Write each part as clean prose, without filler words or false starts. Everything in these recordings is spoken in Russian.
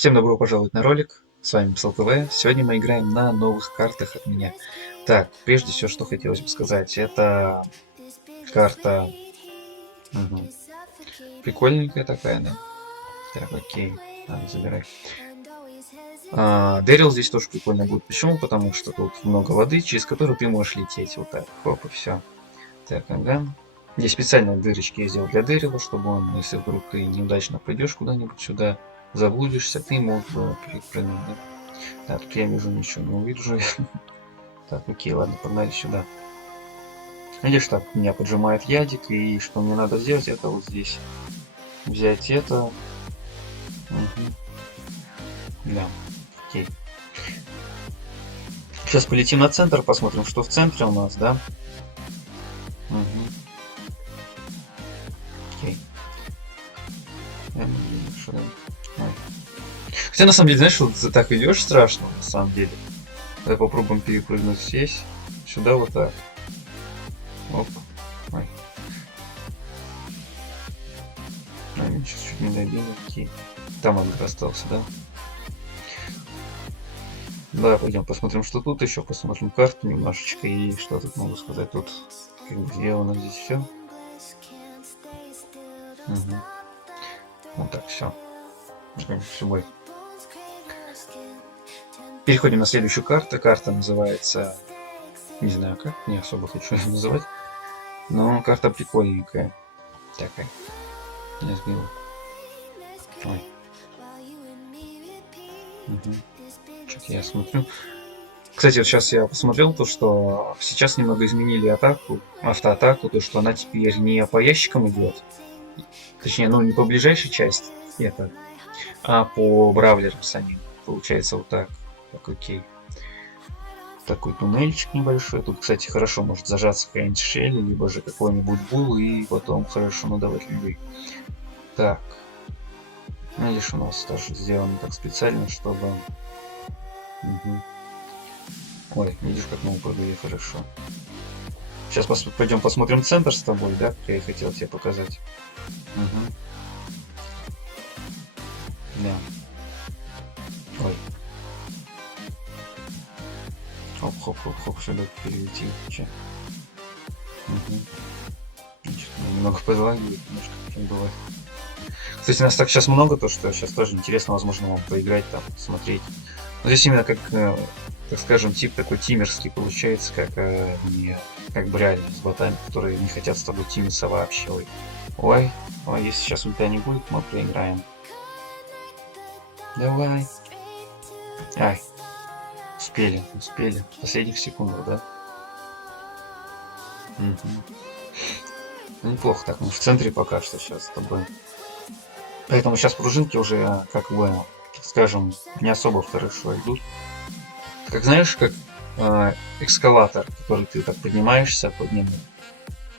Всем добро пожаловать на ролик. С вами ПСЛ-ТВ. Сегодня мы играем на новых картах от меня. Так, прежде всего, что хотелось бы сказать, это карта мгм, прикольненькая такая, да? Так, окей, надо забирать. Дэрил здесь тоже прикольно будет. Почему? Потому что тут много воды, через которую ты можешь лететь. Вот так, хоп, и все. Так, ага. Здесь специально дырочки я сделал для Дэрила, чтобы он, если вдруг ты неудачно пойдешь куда-нибудь сюда, заблудишься, ты мог бы перепрыгнуть, да? Так, тут я вижу, ничего не увижу. Так, окей, ладно, погнали сюда. Видишь, так, меня поджимает ядик, и что мне надо сделать, это вот здесь. Взять это. Мгм. Да, окей. Сейчас полетим на центр, посмотрим, что в центре у нас, да? Мгм. Окей. Что там? Ой. Хотя на самом деле, знаешь, вот за так идешь страшно, на самом деле. Давай попробуем перепрыгнуть здесь. Сюда вот так. Оп. Ой. Чуть-чуть не добили. Окей. Там он остался, да? Давай пойдем посмотрим, что тут еще, посмотрим карту немножечко и что тут могу сказать. Тут как бы сделано здесь все. Угу. Вот так, все. Собой. Переходим на следующую карту. Карта называется... Не знаю как, не особо хочу ее называть. Но карта прикольненькая. Такая. Я сбил. Ой. Угу. Что-то я смотрю. Кстати, вот сейчас я посмотрел то, что сейчас немного изменили атаку, автоатаку, то, что она теперь не по ящикам идет, точнее, ну не по ближайшей части, это, а по бравлерам самим. Получается вот так. Так, окей. Такой туннельчик небольшой. Тут, кстати, хорошо может зажаться какая-нибудь шелли, либо же какой-нибудь бул, и потом хорошо надавать любые. Так. Видишь, у нас тоже сделано так специально, чтобы... Угу. Ой, видишь, как мы упрыгали хорошо. Сейчас пойдем посмотрим центр с тобой, да? Я и хотел тебе показать. Угу. Да. Ой. Хоп-хоп-хоп-хоп, сюда перелетим. Че? Угу. Немного подлагивает, немножко таким бывает. Кстати, нас так сейчас много, то что сейчас тоже интересно, возможно, вам поиграть там, посмотреть. Но здесь именно как, так скажем, тип такой тимерский получается, как не как бы реально с ботами, которые не хотят с тобой тимиться вообще. Ой, ой, если сейчас ульта не будет, мы проиграем. Давай. Ай, успели, успели. В последних секундах, да? Угу. Неплохо так, мы в центре пока что сейчас с тобой. Поэтому сейчас пружинки уже, как бы, так скажем, не особо хорошо идут. Как знаешь, как эскалатор, который ты так поднимаешься под ним,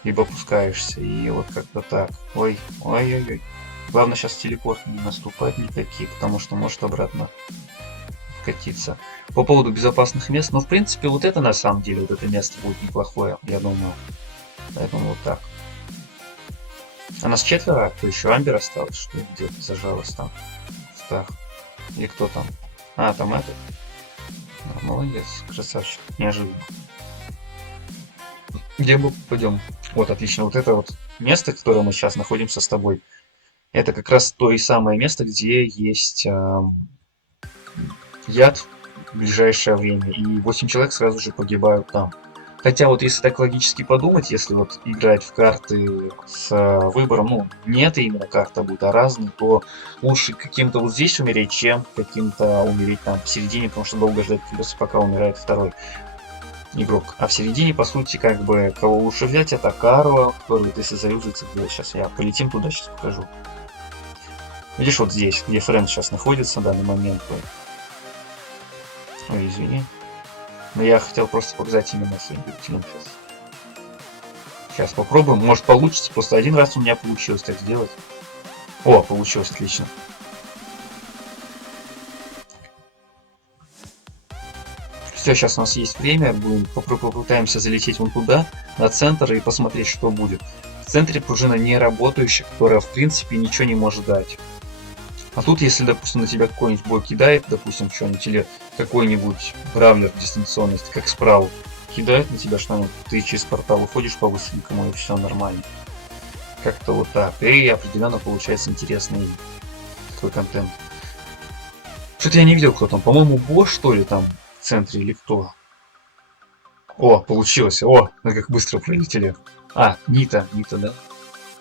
либо опускаешься, и вот как-то так. Ой, ой-ой-ой. Главное сейчас телепорт не наступать никакие, потому что может обратно катиться. По поводу безопасных мест, ну, в принципе, вот это на самом деле, вот это место будет неплохое, я думаю. Поэтому вот так. А нас четверо, а кто еще? Амбер осталось, что ли, где-то зажалась там. Так. И кто там? А, там этот. Молодец, красавчик. Неожиданно. Где мы пойдем? Вот, отлично. Вот это вот место, в котором мы сейчас находимся с тобой, это как раз то и самое место, где есть яд в ближайшее время. И 8 человек сразу же погибают там. Хотя вот если так логически подумать, если вот играть в карты с выбором, ну, не эта именно карта будет, а разные, то лучше каким-то вот здесь умереть, чем каким-то умереть там в середине, потому что долго ждать придется, пока умирает второй игрок. А в середине, по сути, как бы, кого лучше взять, это Каро, который, если заюзается, где сейчас я полетим туда, сейчас покажу. Видишь, вот здесь, где Фрэнд сейчас находится в данный момент. Ой, извини. Но я хотел просто показать именно своим зрителям сейчас. Сейчас попробуем. Может получится. Просто один раз у меня получилось так сделать. О, получилось, отлично. Все, сейчас у нас есть время. Попытаемся залететь вон туда, на центр, и посмотреть, что будет. В центре пружина не работающая, которая в принципе ничего не может дать. А тут, если, допустим, на тебя какой-нибудь бой кидает, допустим, что-нибудь, или какой-нибудь бравлер дистанционности, как справа, кидает на тебя что-нибудь, ты через портал уходишь по высокому, и все нормально. Как-то вот так. И определенно получается интересный такой контент. Что-то я не видел, кто там. По-моему, Бо, что ли, там в центре, или кто? О, получилось. О, мы как быстро пролетели. А, Нита, да?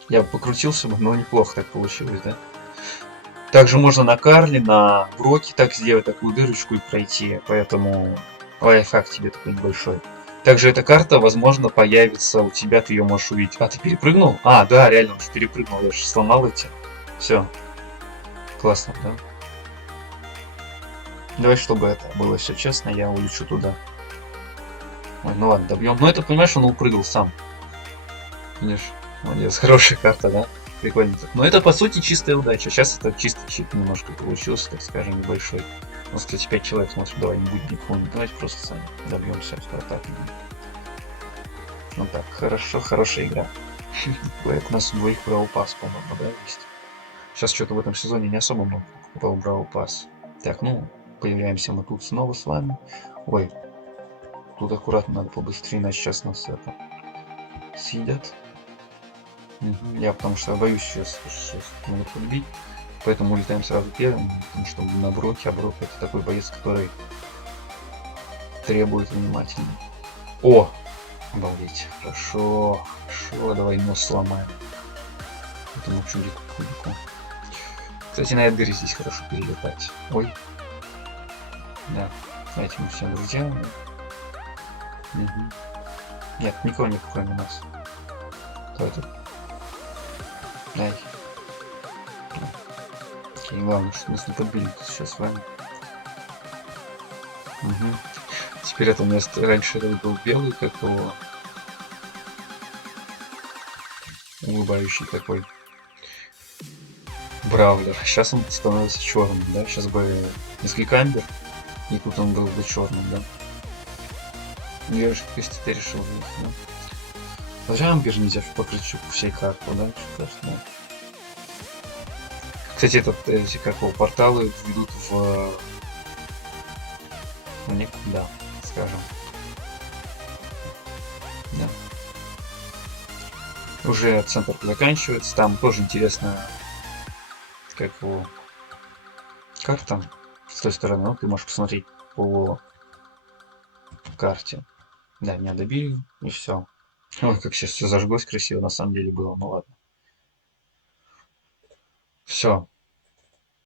Я покрутился бы, но неплохо так получилось, да? Также можно на Карле, на Броке так сделать такую дырочку и пройти, поэтому лайфхак тебе такой небольшой. Также эта карта, возможно, появится у тебя, ты ее можешь увидеть. А, ты перепрыгнул? А, да, реально, уж перепрыгнул, я же сломал эти. Все, классно, да? Давай, чтобы это было все честно, я улечу туда. Ой, ну ладно, добьем. Но это, понимаешь, он упрыгал сам. Видишь? Молодец, хорошая карта, да? Прикольненько. Но это, по сути, чистая удача. Сейчас это чистый чит немножко получился, так скажем, небольшой. У нас, кстати, 5 человек смотрит. Давай, не будем никого. Давайте просто сами добьемся атаки. Ну так, хорошо, хорошая игра. Бывает, у нас у двоих Brawl Pass, по-моему, да, есть. Сейчас что-то в этом сезоне не особо много покупал Brawl Pass. Так, ну, появляемся мы тут снова с вами. Ой, тут аккуратно надо побыстрее, иначе сейчас нас это съедят. Я потому что боюсь сейчас могут подбить. Поэтому улетаем сразу первым, потому что на Броке, а Брок это такой боец, который требует внимательно. О! Обалдеть. Хорошо, хорошо, давай нос сломаем. Этому чудику. Кстати, на Эдгаре здесь хорошо перелетать. Ой. Да. Этим всем друзьям. Угу. Нет, никого не кроме нас. Кто это? Ай. Окей, главное, что нас не подбили сейчас с вами. Угу. Теперь это место раньше был белый, как его улыбающий такой бравлер. Сейчас он становится черным, да? Сейчас бы несколько амбер, и тут он был бы черным, да? Девушка, если ты решил выйти, да? Даже амбер нельзя покрыть всей карты, да? Что кажется, да? Кстати, эти как его порталы ведут в никуда, скажем. Да. Уже центр заканчивается, там тоже интересно, как его карта с той стороны, ну, ты можешь посмотреть по карте. Да, меня добили, и все. Ой, как сейчас все зажглось красиво, на самом деле было, ну ладно. Все,